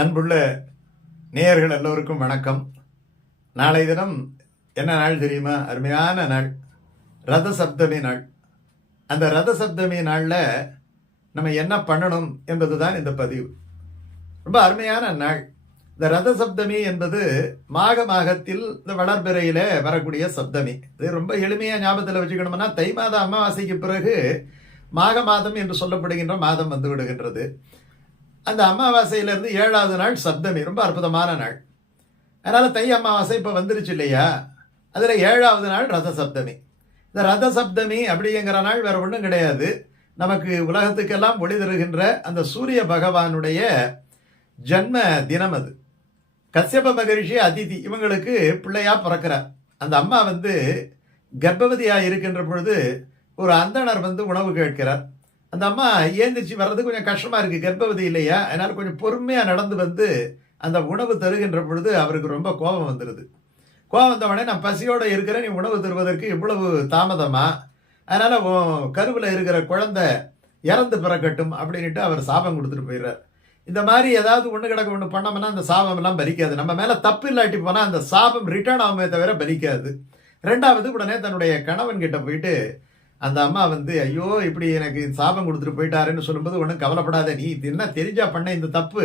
அன்புள்ள நேயர்கள் எல்லோருக்கும் வணக்கம். நாளை தினம் என்ன நாள் தெரியுமா? அருமையான நாள். ரத சப்தமி நாள். அந்த ரத சப்தமி நாளில் நம்ம என்ன பண்ணணும் என்பது தான் இந்த பதிவு. ரொம்ப அருமையான நாள். இந்த ரத சப்தமி என்பது மாக மாகத்தில் இந்த வளர்பிறையில் வரக்கூடிய சப்தமி. இது ரொம்ப எளிமையாக ஞாபகத்தில் வச்சுக்கணும்னா தை மாத அமாவாசைக்கு பிறகு மாக மாதம் என்று சொல்லப்படுகின்ற மாதம் வந்து விடுகின்றது. அந்த அமாவாசையிலேருந்து ஏழாவது நாள் சப்தமி. ரொம்ப அற்புதமான நாள். அதனால் தை அமாவாசை இப்போ வந்துருச்சு இல்லையா? அதில் ஏழாவது நாள் ரத சப்தமி. இந்த ரத சப்தமி அப்படிங்கிற நாள் வேறு ஒன்றும் கிடையாது. நமக்கு உலகத்துக்கெல்லாம் ஒளி தருகின்ற அந்த சூரிய பகவானுடைய ஜன்ம தினம் அது. கஷ்யப மகரிஷி அதிதி இவங்களுக்கு பிள்ளையாக பிறக்கிறார் அந்த அம்மா வந்து கர்ப்பவதியாக இருக்கின்ற பொழுது ஒரு அந்தணர் வந்து உணவு கேட்கிறார். அந்த அம்மா ஏந்திரிச்சு வர்றது கொஞ்சம் கஷ்டமாக இருக்குது கர்ப்பவதி இல்லையா? அதனால் கொஞ்சம் பொறுமையாக நடந்து வந்து அந்த உணவு தருகின்ற பொழுது அவருக்கு ரொம்ப கோபம் வந்துடுது கோபம் வந்தவொடனே நான் பசியோடு இருக்கிறேன் நீ உணவு தருவதற்கு இவ்வளவு தாமதமாக அதனால் உன் கருவில் இருக்கிற குழந்தை இறந்து பிறக்கட்டும் அப்படின்ட்டு அவர் சாபம் கொடுத்துட்டு போயிடுறார். இந்த மாதிரி ஏதாவது ஒன்று கிடக்க ஒன்று பண்ணோம்னா அந்த சாபம்லாம் பலிக்காது. நம்ம மேலே தப்பு இல்லாட்டி போனால் அந்த சாபம் ரிட்டர்ன் ஆகுமே தவிர பலிக்காது. ரெண்டாவது உடனே தன்னுடைய கணவன் கிட்ட போயிட்டு அந்த அம்மா வந்து ஐயோ இப்படி எனக்கு சாபம் கொடுத்துட்டு போயிட்டாருன்னு சொல்லும்போது ஒன்றும் கவலைப்படாத. நீ இது என்ன தெரிஞ்சா பண்ண இந்த தப்பு.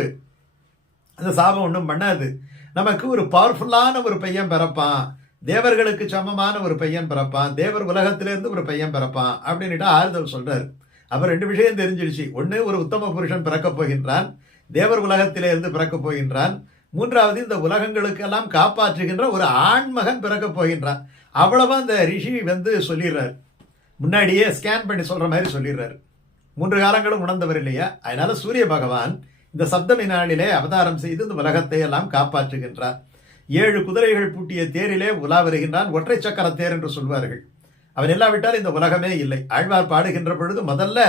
அந்த சாபம் ஒன்றும் பண்ணாது. நமக்கு ஒரு பவர்ஃபுல்லான ஒரு பையன் பிறப்பான். தேவர்களுக்கு சமமான ஒரு பையன் பிறப்பான். தேவர் உலகத்திலேருந்து ஒரு பையன் பிறப்பான் அப்படின்னுட்டு ஆறுதல் சொல்றாரு. அவர் ரெண்டு விஷயம் தெரிஞ்சிடுச்சு. ஒன்று ஒரு உத்தம புருஷன் பிறக்கப் போகின்றான். தேவர் உலகத்திலேருந்து பிறக்கப் போகின்றான். மூன்றாவது இந்த உலகங்களுக்கெல்லாம் காப்பாற்றுகின்ற ஒரு ஆண்மகன் பிறக்கப் போகின்றான். அவ்வளவா அந்த ரிஷி வந்து சொல்லிடுறார். முன்னாடியே ஸ்கேன் பண்ணி சொல்ற மாதிரி சொல்லிடுறாரு. மூன்று காலங்களும் உணர்ந்தவர் இல்லையா அதனால சூரிய பகவான் இந்த சப்தமி நாளிலே அவதாரம் செய்து இந்த உலகத்தை எல்லாம் காப்பாற்றுகின்றார். ஏழு குதிரைகள் பூட்டிய தேரிலே உலா வருகின்றான். ஒற்றை சக்கர தேர் என்று சொல்வார்கள். அவன் இல்லாவிட்டால் இந்த உலகமே இல்லை. ஆழ்வார் பாடுகின்ற பொழுது முதல்ல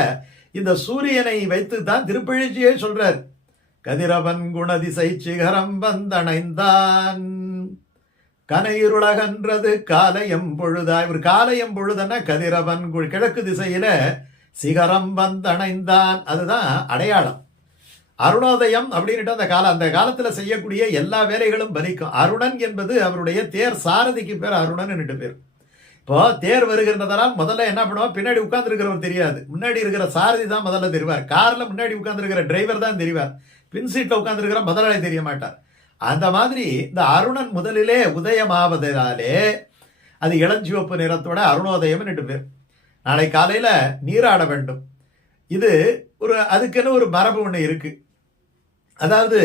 இந்த சூரியனை வைத்து தான் திருப்பழிச்சியே சொல்றார். கதிரவன் குணதிசை சிகரம் வந்தணைந்தான் கனையிருளகன்றது காலையம் பொழுதாய். ஒரு காலையம் பொழுதுன்னா? கதிரவன் கிழக்கு திசையில சிகரம் வந்தணைந்தான். அதுதான் அடையாளம். அருணோதயம் அப்படின்ட்டு அந்த கால அந்த காலத்துல செய்யக்கூடிய எல்லா வேலைகளும் பலிக்கும். அருணன் என்பது அவருடைய தேர் சாரதிக்கு பேர் அருணன் பேர். இப்போ தேர் வருகின்றதனால் முதல்ல என்ன பண்ணுவோம் பின்னாடி உட்கார்ந்து இருக்கிறவர் தெரியாது. முன்னாடி இருக்கிற சாரதி தான் முதல்ல தெரிவார். கார்ல முன்னாடி உட்கார்ந்து இருக்கிற டிரைவர் தான் தெரிவார். பின் சீட்ல உட்கார்ந்து இருக்கிற முதலாளி தெரிய மாட்டார். அந்த மாதிரி இந்த அருணன் முதலிலே உதயமாவதனாலே அது இளஞ்சிவப்பு நிறத்தோட அருணோதயம் என்று பேர். நாளை காலையில் நீராட வேண்டும். இது ஒரு அதுக்குன்னு ஒரு மரபு ஒன்று இருக்கு. அதாவது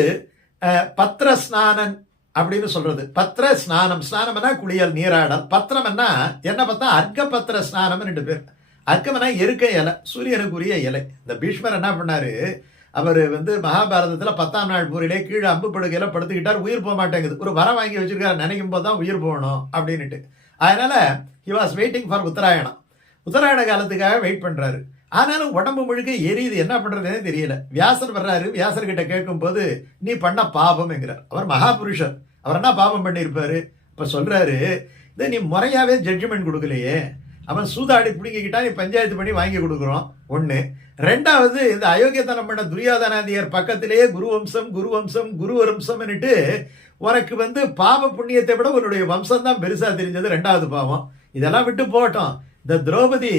பத்திர ஸ்நானன் அப்படின்னு சொல்றது. பத்திர ஸ்நானம். ஸ்நானம்னா குளியல் நீராடல். பத்திரம்னா என்ன? பார்த்தா அர்க்க பத்திர ஸ்நானம் ரெண்டு பேர். அர்க்கம்னா எருக்க இலை. சூரியனுக்குரிய இலை. இந்த பீஷ்மர் என்ன பண்ணாரு? அவர் வந்து மகாபாரதத்தில் பத்தாம் நாள் பூரிலே கீழே அம்பு படுக்கையில் படுத்துக்கிட்டார் உயிர் போக மாட்டேங்குது. ஒரு வரம் வாங்கி வச்சிருக்காரு நினைக்கும் போது தான் உயிர் போகணும் அப்படின்னுட்டு. அதனால் ஹி வாஸ் வெயிட்டிங் ஃபார் உத்தராயணம். உத்தராயண காலத்துக்காக வெயிட் பண்ணுறாரு ஆனாலும் உடம்பு முழுக்க எரியுது. என்ன பண்ணுறதுனே தெரியல. வியாசர் வர்றாரு. வியாசர் கேட்கும்போது கேட்கும் போது நீ பண்ண பாபம் என்கிறார். அவர் மகாபுருஷர். அவர் என்ன பாபம் பண்ணியிருப்பார்? இப்போ சொல்கிறாரு இதை நீ முறையாகவே ஜட்ஜ்மெண்ட் கொடுக்கலையே. அவன் சூதாடி பிடிங்கிக்கிட்டா நீ பஞ்சாயத்து பண்ணி வாங்கி கொடுக்குறோம். ஒன்று ரெண்டாவது இந்த அயோக்கியத்தனம் பண்ண துரியோதனாதியர் பக்கத்திலேயே குரு வம்சம் குரு வம்சம் குரு வம்சம்னுட்டு உனக்கு வந்து பாவ புண்ணியத்தை விட உன்னுடைய வம்சம் தான் தெரிஞ்சது ரெண்டாவது பாவம். இதெல்லாம் விட்டு போட்டோம் இந்த திரௌபதி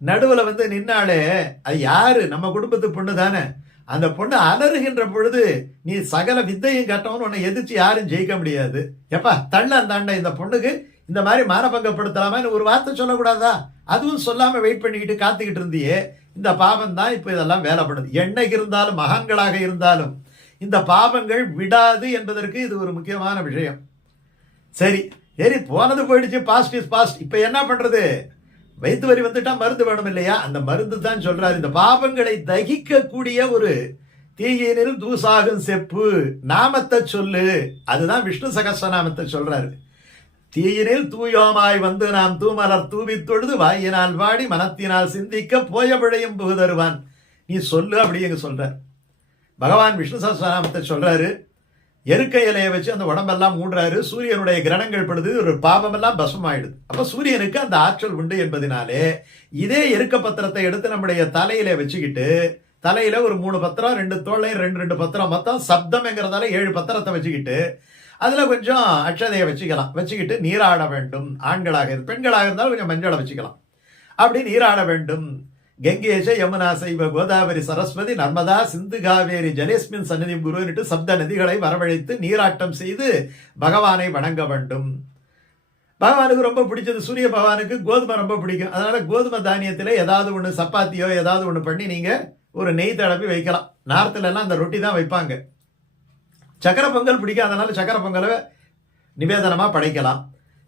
நடுவில் வந்து நின்னாலே அது யாரு? நம்ம குடும்பத்து பொண்ணு தானே. அந்த பொண்ணு அலறுகின்ற பொழுது நீ சகல வித்தையும் கட்டவன்னு உன்னை எதிர்த்து யாரும் ஜெயிக்க முடியாது. எப்பா தள்ள அந்தாண்ட இந்த பொண்ணுக்கு. இந்த மாதிரி மானபங்கப்படுத்தலாமான்னு ஒரு வார்த்தை சொல்லக்கூடாதா? அதுவும் சொல்லாமல் வெயிட் பண்ணிக்கிட்டு காத்துக்கிட்டு இருந்தியே. இந்த பாவம் தான் இப்போ இதெல்லாம் வேலை பண்ணுது. என்னைக்கு இருந்தாலும் மகன்களாக இருந்தாலும் இந்த பாவங்கள் விடாது என்பதற்கு இது ஒரு முக்கியமான விஷயம். சரி சரி போனது போயிடுச்சு பாஸ்ட் இஸ் பாஸ்ட் இப்போ என்ன பண்ணுறது வைத்து வரி வந்துட்டா மருந்து வேணும் இல்லையா? அந்த மருந்து தான் சொல்றாரு. இந்த பாவங்களை தகிக்கக்கூடிய ஒரு தீயினில் தூசாகும் செப்பு. நாமத்தை சொல்லு. அதுதான் விஷ்ணு சகசநாமத்தை சொல்றாரு. தீயினில் தூயோமாய் வந்து நாம் தூமலர் தூவித் தொழுது வாயினால் வாடி மனத்தினால் சிந்திக்க போய பிழையும் புகுதருவான் நீ சொல்லு அப்படிங்க சொல்ற பகவான் விஷ்ணு சகஸ்ரநாமத்தை சொல்றாரு. எருக்க இலையை வச்சு அந்த உடம்பெல்லாம் மூடுறாரு. சூரியனுடைய கிரணங்கள் படுது. ஒரு பாவமெல்லாம் ஆயிடுது அப்ப சூரியனுக்கு அந்த ஆற்றல் உண்டு என்பதனாலே இதே எருக்க பத்திரத்தை எடுத்து நம்முடைய தலையில வச்சுக்கிட்டு தலையில ஒரு மூணு பத்திரம் ரெண்டு தோலையும் ரெண்டு ரெண்டு பத்திரம் மொத்தம் சப்தம்ங்கிறதால ஏழு பத்திரத்தை வச்சுக்கிட்டு அதில் கொஞ்சம் அக்ஷதையை வச்சுக்கலாம். வச்சுக்கிட்டு நீராட வேண்டும். ஆண்களாக பெண்களாக இருந்தாலும் கொஞ்சம் மஞ்சளை வச்சுக்கலாம். அப்படி நீராட வேண்டும். கங்கேஷ யமுனா சைவ கோதாவரி சரஸ்வதி நர்மதா சிந்து காவேரி ஜலேஸ்மின் சன்னதி குருன்னுட்டு சப்த நதிகளை வரவழைத்து நீராட்டம் செய்து பகவானை வணங்க வேண்டும். பகவானுக்கு ரொம்ப பிடிச்சது சூரிய பகவானுக்கு கோதுமை ரொம்ப பிடிக்கும். அதனால் கோதுமை தானியத்தில் ஏதாவது ஒன்று சப்பாத்தியோ ஏதாவது ஒன்று பண்ணி நீங்கள் ஒரு நெய் தடவி வைக்கலாம். நார்த்துலலாம் அந்த ரொட்டி தான் வைப்பாங்க. சக்கர பொங்கல் பிடிக்காதனால சக்கர பொங்கலை நிவேதனமாக படைக்கலாம்.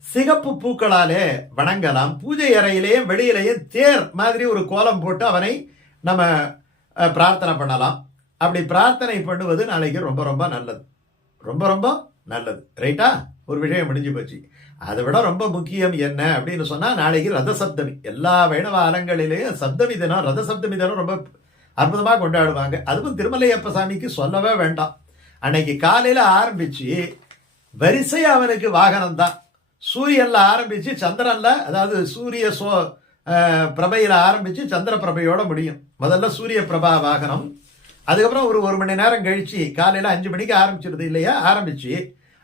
சிகப்பு பூக்களாலே வணங்கலாம். பூஜை அறையிலேயும் வெளியிலேயும் தேர் மாதிரி ஒரு கோலம் போட்டு அவனை நம்ம பிரார்த்தனை பண்ணலாம். அப்படி பிரார்த்தனை பண்ணுவது நாளைக்கு ரொம்ப ரொம்ப நல்லது. ரொம்ப ரொம்ப நல்லது. ரைட்டா ஒரு விஷயம் முடிஞ்சு போச்சு. அதை விட ரொம்ப முக்கியம் என்ன அப்படின்னு சொன்னால் நாளைக்கு ரத சப்தமி எல்லா வைணவ ஆலங்களிலேயும் சப்தமி தினம் ரத சப்தமி தினம் ரொம்ப அற்புதமாக கொண்டாடுவாங்க. அதுவும் திருமலையப்ப சாமிக்கு சொல்லவே வேண்டாம். அன்னைக்கு காலையில ஆரம்பிச்சு வரிசை அவனுக்கு வாகனம் தான் சூரியன்ல ஆரம்பிச்சு சந்திரன்ல அதாவது சூரிய சோ பிரபையில் பிரபையில ஆரம்பிச்சு சந்திர பிரபையோட முடியும். முதல்ல சூரிய பிரபா வாகனம். அதுக்கப்புறம் ஒரு ஒரு மணி நேரம் கழிச்சு காலையில அஞ்சு மணிக்கு ஆரம்பிச்சிருது இல்லையா? ஆரம்பிச்சு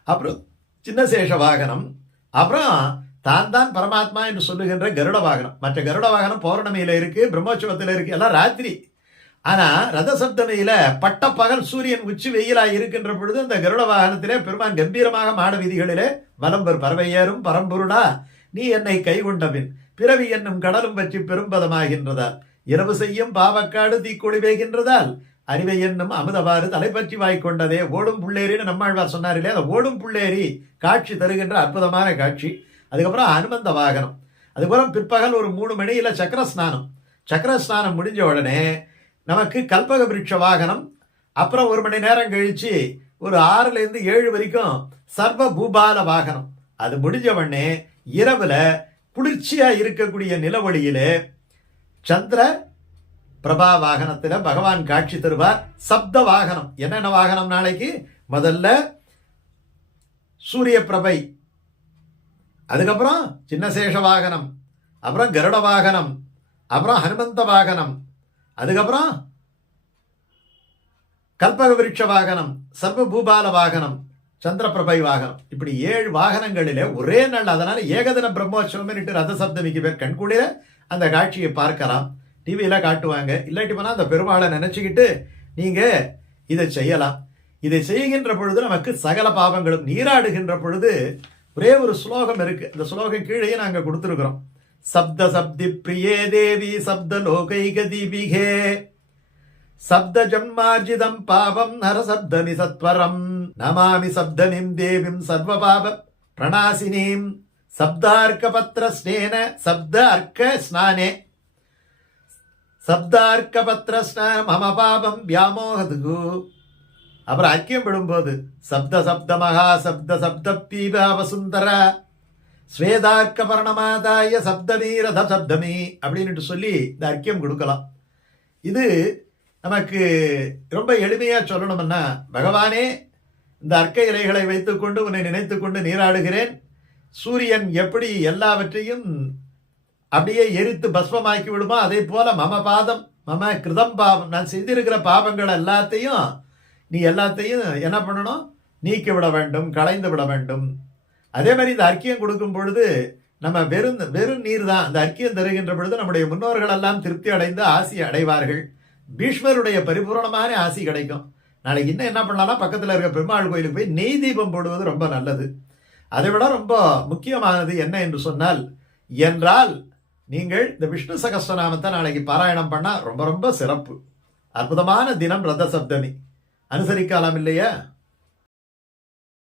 அப்புறம் சின்னசேஷ வாகனம். அப்புறம் தான் தான் பரமாத்மா என்று சொல்லுகின்ற கருட வாகனம். மற்ற கருட வாகனம் பௌர்ணமியில இருக்கு பிரம்மோற்சவத்தில் இருக்கு எல்லாம் ராத்திரி. ஆனா ரத சப்தமியில பட்டப்பகல் சூரியன் உச்சி வெயிலாக இருக்கின்ற பொழுது அந்த கருட வாகனத்திலே பெருமான் கம்பீரமாக மாட வீதிகளிலே வலம்பர் பறவையேறும் பரம்பொருடா நீ என்னை கைகொண்டபின் பிறவி என்னும் கடலும் பற்றி பெரும்பதமாகின்றதால் இரவு செய்யும் பாவக்காடு தீக்கொடி வேகின்றதால் அறிவை என்னும் அமுதவாறு தலைப்பற்றி வாய்க்கொண்டதே ஓடும் புள்ளேரின்னு நம்மாழ்வார் சொன்னாரில்லையா? அந்த ஓடும் புள்ளேரி காட்சி தருகின்ற அற்புதமான காட்சி. அதுக்கப்புறம் அனுமந்த வாகனம். அதுக்கப்புறம் பிற்பகல் ஒரு மூணு மணியில் சக்கர ஸ்நானம் சக்கர ஸ்நானம் முடிஞ்ச உடனே நமக்கு கல்பக விருட்ச வாகனம் அப்புறம் ஒரு மணி நேரம் கழிச்சு ஒரு ஆறுலேருந்து ஏழு வரைக்கும் சர்வ பூபால வாகனம். அது முடிஞ்ச உடனே குளிர்ச்சியாக இருக்கக்கூடிய நிலவொளியிலே சந்திர பிரபா வாகனத்தில் பகவான் காட்சி தருவார். சப்த வாகனம். என்னென்ன வாகனம் நாளைக்கு? முதல்ல சூரிய பிரபை அதுக்கப்புறம் சின்னசேஷ வாகனம் அப்புறம் கருட வாகனம் அப்புறம் ஹனுமந்த வாகனம் அதுக்கப்புறம் கல்பக விருட்ச வாகனம் சர்வ பூபால வாகனம் சந்திரபிரபை வாகனம். இப்படி ஏழு வாகனங்களிலே ஒரே நாள் அதனால ஏகதின பிரம்மோற்சவம் ரத சப்தமிக்கு பேர் கண்கூடிய அந்த காட்சியை பார்க்கலாம். டிவியில காட்டுவாங்க. இல்லாட்டி போனால் அந்த பெருமாளை நினைச்சுக்கிட்டு நீங்க இதை செய்யலாம். இதை செய்கின்ற பொழுது நமக்கு சகல பாவங்களும் நீராடுகின்ற பொழுது ஒரே ஒரு ஸ்லோகம் இருக்கு. அந்த ஸ்லோகம் கீழே நாங்கள் கொடுத்துருக்குறோம். சப்த சப்தி பிரியே தேவி சப்த லோகைகதிபிகே சப்த ஜன்மார்ஜிதம் பாவம் நர சப்தமி சத்வரம். நமாமி சப்தனிம் தேவிம் சர்வ பாப பிரணாசினீம். சப்தார்க்க பத்திர ஸ்னேன சப்த அர்க்க ஸ்நானே சப்தார்க்க பத்திர ஸ்நான மம பாபம் வியாமோகதுகு. அப்புறம் ஐக்கியம் விடும்போது சப்த சப்த மகா சப்த சப்த பீப வசுந்தர. ஸ்வேதார்க்க பரணமாதாய சப்தமீ ரத சப்தமி அப்படின்ட்டு சொல்லி இந்த அர்க்கியம் கொடுக்கலாம். இது நமக்கு ரொம்ப எளிமையாக சொல்லணும்னா பகவானே இந்த அர்க்க இலைகளை வைத்துக்கொண்டு உன்னை நினைத்துக்கொண்டு நீராடுகிறேன். சூரியன் எப்படி எல்லாவற்றையும் அப்படியே எரித்து பஸ்மமாக்கி விடுமோ அதே போல மம பாதம் மம கிருதம் பாவம் நான் செய்திருக்கிற பாவங்கள் எல்லாத்தையும் நீ எல்லாத்தையும் என்ன பண்ணணும்? நீக்கி விட வேண்டும் களைந்து விட வேண்டும். அதே மாதிரி இந்த அர்க்கியம் கொடுக்கும் பொழுது நம்ம வெறும் வெறும் நீர் தான் அந்த அர்க்கியம் தருகின்ற பொழுது நம்முடைய முன்னோர்கள் எல்லாம் திருப்தி அடைந்து ஆசி அடைவார்கள். பீஷ்மருடைய பரிபூரணமான ஆசி கிடைக்கும். நாளைக்கு இன்னும் என்ன பண்ணலாம்னா பக்கத்தில் இருக்க பெருமாள் கோயிலுக்கு போய் நெய் தீபம் போடுவது ரொம்ப நல்லது. அதை விட ரொம்ப முக்கியமானது என்ன என்று சொன்னால் என்றால் நீங்கள் இந்த விஷ்ணு சகஸ்வநாமத்தை நாளைக்கு பாராயணம் பண்ணால் ரொம்ப ரொம்ப சிறப்பு. அற்புதமான தினம் ரத சப்தமி. அனுசரிக்கலாம் இல்லையா?